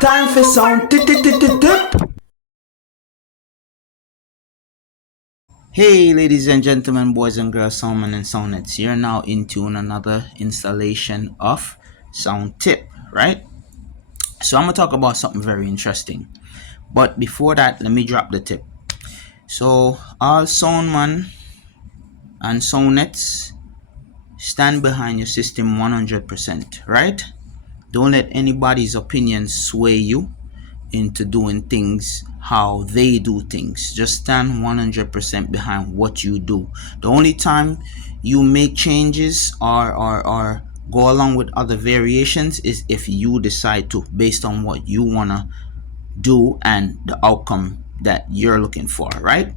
Time for sound tip. Hey, ladies and gentlemen, boys and girls, soundmen and soundnets. You're now in tune another installation of Sound Tip, right? So I'm gonna talk about something very interesting. But before that, let me drop the tip. So all soundman and soundnets, stand behind your system 100%, right? Don't let anybody's opinion sway you into doing things how they do things. Just stand 100% behind what you do. The only time you make changes or go along with other variations is if you decide to, based on what you want to do and the outcome that you're looking for, right?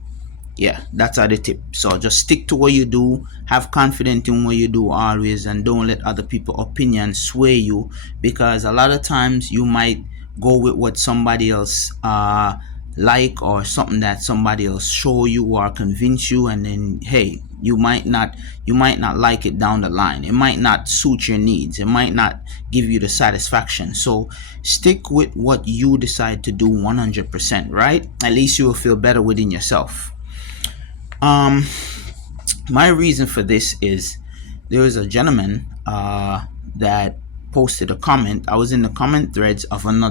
Yeah, that's the tip. So just stick to what you do, have confidence in what you do always, and don't let other people's opinions sway you, because a lot of times you might go with what somebody else like, or something that somebody else show you or convince you, and then hey, you might not like it down the line. It might not suit your needs, it might not give you the satisfaction. So stick with what you decide to do 100%, right? At least you will feel better within yourself. My reason for this is there was a gentleman that posted a comment. I was in the comment threads of one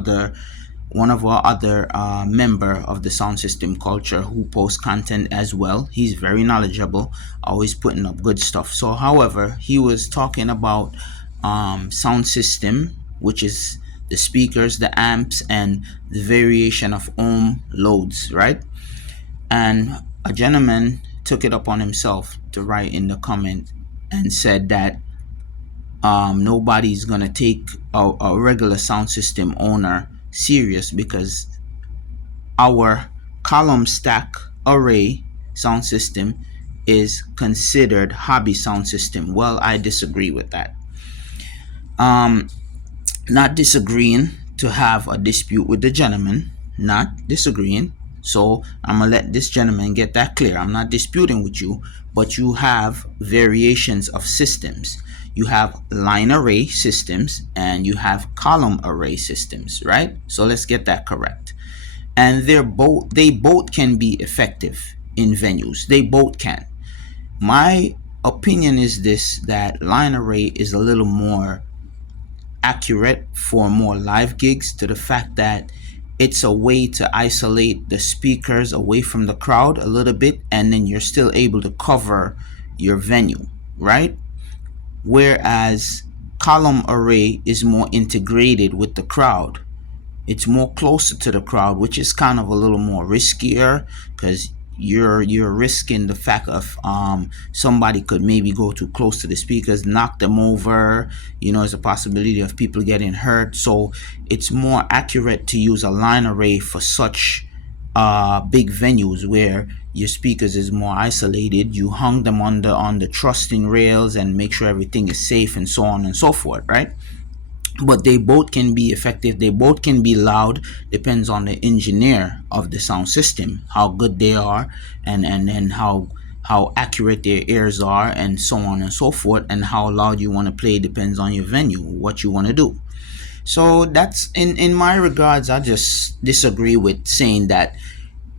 of our other member of the sound system culture who posts content as well. He's very knowledgeable, always putting up good stuff. So however, he was talking about sound system, which is the speakers, the amps, and the variation of ohm loads, right? And a gentleman took it upon himself to write in the comment and said that nobody's gonna take a regular sound system owner serious because our column stack array sound system is considered hobby sound system. Well, I disagree with that. Not disagreeing to have a dispute with the gentleman, not disagreeing. So I'm gonna let this gentleman get that clear. I'm not disputing with you, but you have variations of systems. You have line array systems and you have column array systems, right? So let's get that correct. And they both can be effective in venues. They both can. My opinion is this, that line array is a little more accurate for more live gigs, to the fact that it's a way to isolate the speakers away from the crowd a little bit, and then you're still able to cover your venue, right? Whereas column array is more integrated with the crowd. It's more closer to the crowd, which is kind of a little more riskier, because you're risking the fact of somebody could maybe go too close to the speakers, knock them over. There's a possibility of people getting hurt. So it's more accurate to use a line array for such big venues where your speakers is more isolated. You hung them on the trusting rails and make sure everything is safe and so on and so forth, right? But they both can be effective, they both can be loud. Depends on the engineer of the sound system, how good they are, and how accurate their ears are, and so on and so forth. And how loud you want to play depends on your venue, what you want to do. So that's in my regards. I just disagree with saying that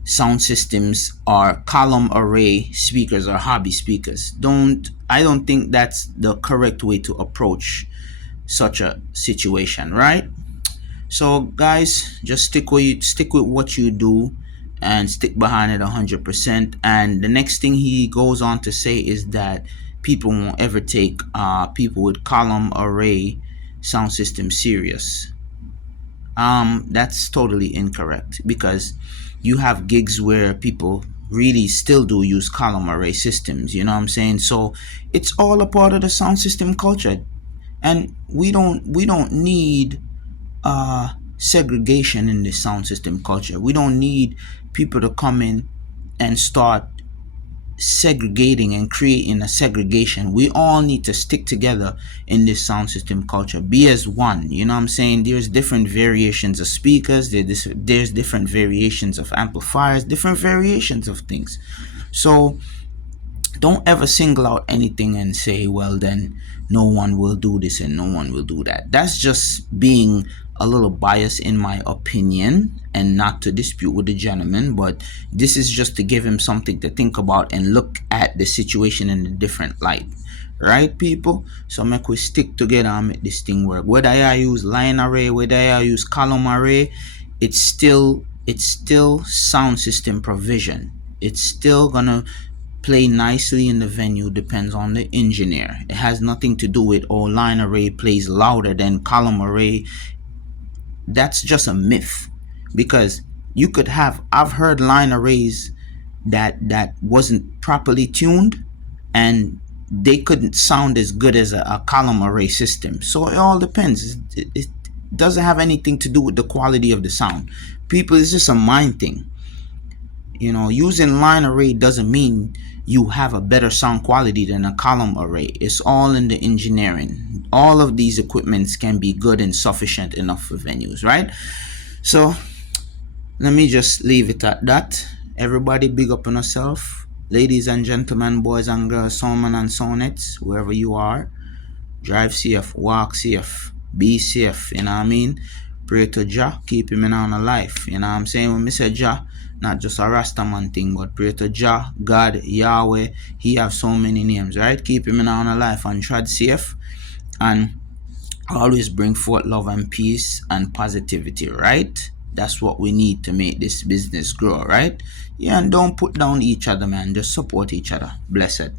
sound systems are column array speakers or hobby speakers. I don't think that's the correct way to approach such a situation, right? So guys, just stick with what you do and stick behind it 100%. And the next thing he goes on to say is that people won't ever take people with column array sound system serious. That's totally incorrect, because you have gigs where people really still do use column array systems, you know what I'm saying? So it's all a part of the sound system culture. And we don't need segregation in the sound system culture. We don't need people to come in and start segregating and creating a segregation. We all need to stick together in this sound system culture, be as one. You know what I'm saying? There's different variations of speakers, there's different variations of amplifiers, different variations of things. So don't ever single out anything and say, well, then no one will do this and no one will do that. That's just being a little biased in my opinion, and not to dispute with the gentleman, but this is just to give him something to think about and look at the situation in a different light. Right, people? So make we stick together and make this thing work. Whether I use line array, whether I use column array, it's still sound system provision. It's still gonna play nicely in the venue, depends on the engineer. It has nothing to do with, oh, line array plays louder than column array. That's just a myth, because you could have, I've heard line arrays that wasn't properly tuned, and they couldn't sound as good as a column array system. So it all depends. It doesn't have anything to do with the quality of the sound. People, it's just a mind thing. Using line array doesn't mean you have a better sound quality than a column array. It's all in the engineering. All of these equipments can be good and sufficient enough for venues, right? So let me just leave it at that. Everybody big up on yourself. Ladies and gentlemen, boys and girls, soundmen and soundnettes, wherever you are, drive safe, walk safe, be safe, you know what I mean? Pray to Jah, keep him in our life, you know what I'm saying? When I say Jah, not just a Rastaman thing, but pray to Jah, God, Yahweh, he have so many names, right? Keep him in our life and tread safe, and always bring forth love and peace and positivity, right? That's what we need to make this business grow, right? Yeah, and don't put down each other, man. Just support each other. Blessed.